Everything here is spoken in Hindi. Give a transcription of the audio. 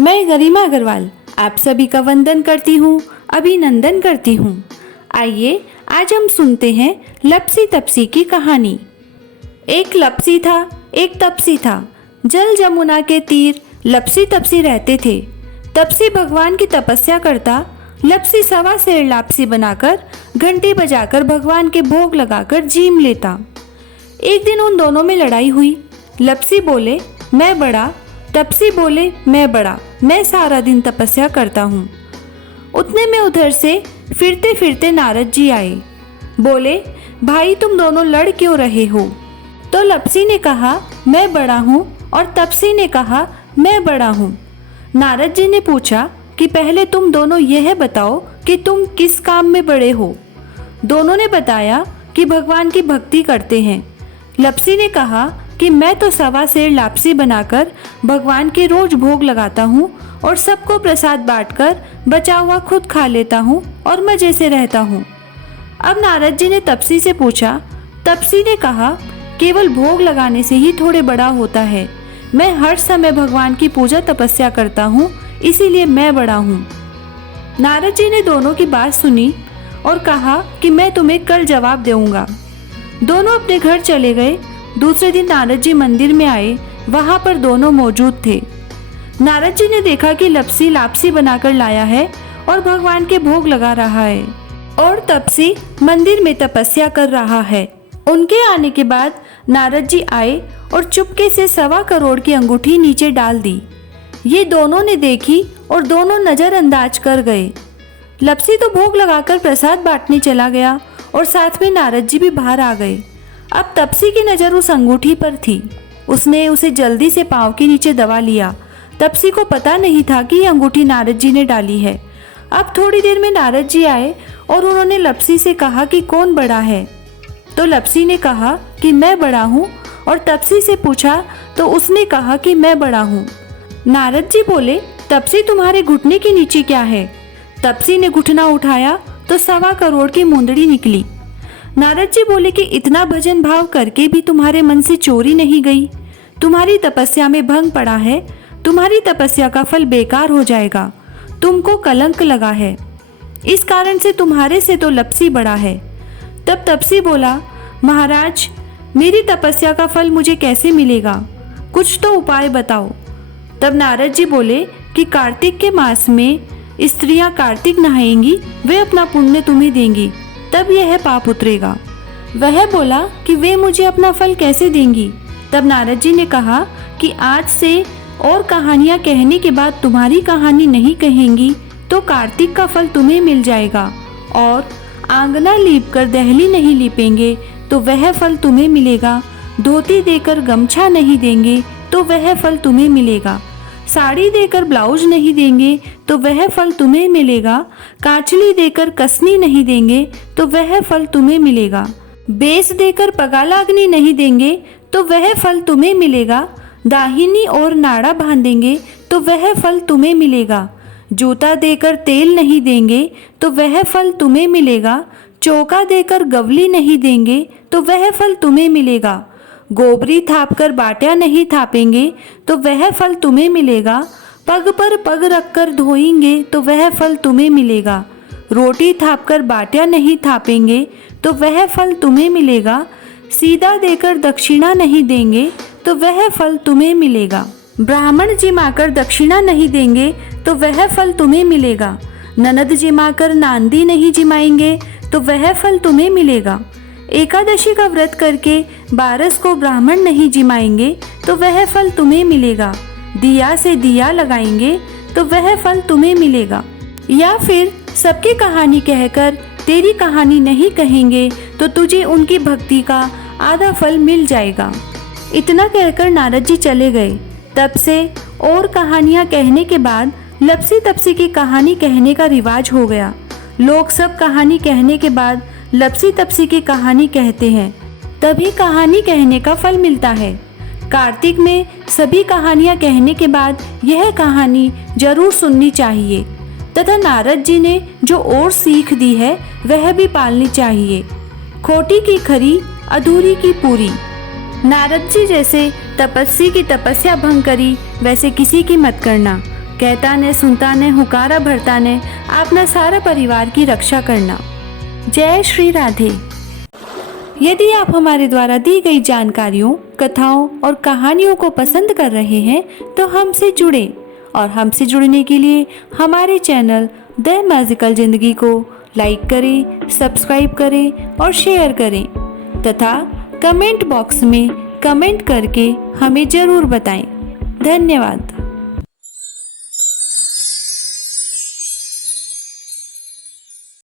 मैं गरिमा अग्रवाल आप सभी का वंदन करती हूँ, अभिनंदन करती हूँ। आइए आज हम सुनते हैं लपसी तपसी की कहानी। एक लपसी था, एक तपसी था। जल जमुना के तीर लपसी तपसी रहते थे। तपसी भगवान की तपस्या करता, लपसी सवा सेर लापसी बनाकर घंटी बजाकर भगवान के भोग लगाकर जीम लेता। एक दिन उन दोनों में लड़ाई हुई। लपसी बोले मैं बड़ा, तपसी बोले मैं बड़ा, मैं सारा दिन तपस्या करता हूँ। उतने में उधर से फिरते फिरते नारद जी आए। बोले भाई तुम दोनों लड़ क्यों रहे हो? तो लपसी ने कहा मैं बड़ा हूँ और तपसी ने कहा मैं बड़ा हूँ। नारद जी ने पूछा कि पहले तुम दोनों यह बताओ कि तुम किस काम में बड़े हो। दोनों ने बताया कि भगवान की भक्ति करते हैं। लपसी ने कहा कि मैं तो सवा सेर लापसी बनाकर भगवान के रोज भोग लगाता हूँ और सबको प्रसाद बांटकर बचा हुआ खुद खा लेता हूँ और मजे से रहता हूँ। अब नारद जी ने तपसी से पूछा। तपसी ने कहा केवल भोग लगाने से ही थोड़े बड़ा होता है। मैं हर समय भगवान की पूजा तपस्या करता हूँ, इसीलिए मैं बड़ा हूँ। नारद जी ने दोनों की बात सुनी और कहा कि मैं तुम्हें कल जवाब दूंगा। दोनों अपने घर चले गए। दूसरे दिन नारद जी मंदिर में आए, वहां पर दोनों मौजूद थे। नारद जी ने देखा कि लपसी लापसी बनाकर लाया है और भगवान के भोग लगा रहा है और तपसी मंदिर में तपस्या कर रहा है। उनके आने के बाद नारद जी आए और चुपके से 1.25 करोड़ की अंगूठी नीचे डाल दी। ये दोनों ने देखी और दोनों नजरअंदाज कर गए। लपसी तो भोग लगाकर प्रसाद बांटने चला गया और साथ में नारद जी भी बाहर आ गए। अब तपसी की नज़र उस अंगूठी पर थी। उसने उसे जल्दी से पाँव के नीचे दबा लिया। तपसी को पता नहीं था कि ये अंगूठी नारद जी ने डाली है। अब थोड़ी देर में नारद जी आए और उन्होंने लपसी से कहा कि कौन बड़ा है। तो लपसी ने कहा कि मैं बड़ा हूँ और तपसी से पूछा तो उसने कहा कि मैं बड़ा हूँ। नारद जी बोले तपसी तुम्हारे घुटने के नीचे क्या है? तपसी ने घुटना उठाया तो 1.25 करोड़ की मुंदड़ी निकली। नारद जी बोले कि इतना भजन भाव करके भी तुम्हारे मन से चोरी नहीं गई। तुम्हारी तपस्या में भंग पड़ा है। तुम्हारी तपस्या का फल बेकार हो जाएगा। तुमको कलंक लगा है। इस कारण से तुम्हारे से तो लपसी बड़ा है। तब तपसी बोला महाराज मेरी तपस्या का फल मुझे कैसे मिलेगा? कुछ तो उपाय बताओ। तब नारद जी बोले कि कार्तिक के मास में स्त्रियां कार्तिक नहाएंगी, वे अपना पुण्य तुम्हें देंगी, तब यह पाप उतरेगा। वह बोला कि वे मुझे अपना फल कैसे देंगी? तब नारद जी ने कहा कि आज से और कहानियाँ कहने के बाद तुम्हारी कहानी नहीं कहेंगी तो कार्तिक का फल तुम्हें मिल जाएगा, और आंगना लीप कर दहली नहीं लीपेंगे तो वह फल तुम्हें मिलेगा। धोती देकर गमछा नहीं देंगे तो वह फल तुम्हें मिलेगा। साड़ी देकर ब्लाउज नहीं देंगे तो वह फल तुम्हें मिलेगा। कांचली देकर कसनी नहीं देंगे तो वह फल तुम्हें मिलेगा। बेस देकर पगालाग्नि नहीं देंगे तो वह फल तुम्हें मिलेगा। दाहिनी और नाड़ा बांधेंगे तो वह फल तुम्हें मिलेगा। जूता देकर तेल नहीं देंगे तो वह फल तुम्हें मिलेगा। चौका देकर गवली नहीं देंगे तो वह फल तुम्हें मिलेगा। गोबरी थाप कर बाटिया नहीं थापेंगे तो वह फल तुम्हें मिलेगा। पग पर पग रखकर धोएंगे तो वह फल तुम्हें मिलेगा। रोटी थाप कर बाटिया नहीं थापेंगे तो वह फल तुम्हें मिलेगा। सीधा देकर दक्षिणा नहीं देंगे तो वह फल तुम्हें मिलेगा। ब्राह्मण जिमाकर दक्षिणा नहीं देंगे तो वह फल तुम्हें मिलेगा। ननद जिमाकर नांदी नहीं जिमाएंगे तो वह फल तुम्हें मिलेगा। एकादशी का व्रत करके 12 को ब्राह्मण नहीं जिमाएंगे तो वह फल तुम्हें मिलेगा। दिया से दिया लगाएंगे तो वह फल तुम्हें मिलेगा। या फिर सबकी कहानी कहकर तेरी कहानी नहीं कहेंगे तो तुझे उनकी भक्ति का आधा फल मिल जाएगा। इतना कहकर नारद जी चले गए। तब से और कहानियाँ कहने के बाद लपसी तपसी की कहानी कहने का रिवाज हो गया। लोग सब कहानी कहने के बाद लपसी तपसी की कहानी कहते हैं, तभी कहानी कहने का फल मिलता है। कार्तिक में सभी कहानियाँ कहने के बाद यह कहानी जरूर सुननी चाहिए तथा नारद जी ने जो और सीख दी है वह भी पालनी चाहिए। खोटी की खरी, अधूरी की पूरी। नारद जी जैसे तपस्वी की तपस्या भंग करी वैसे किसी की मत करना, कहता ने सुनता ने हुकारा भरता ने अपना सारा परिवार की रक्षा करना। जय श्री राधे। यदि आप हमारे द्वारा दी गई जानकारियों, कथाओं और कहानियों को पसंद कर रहे हैं तो हमसे जुड़ें और हमसे जुड़ने के लिए हमारे चैनल द मैजिकल जिंदगी को लाइक करें, सब्सक्राइब करें और शेयर करें तथा कमेंट बॉक्स में कमेंट करके हमें ज़रूर बताएं। धन्यवाद।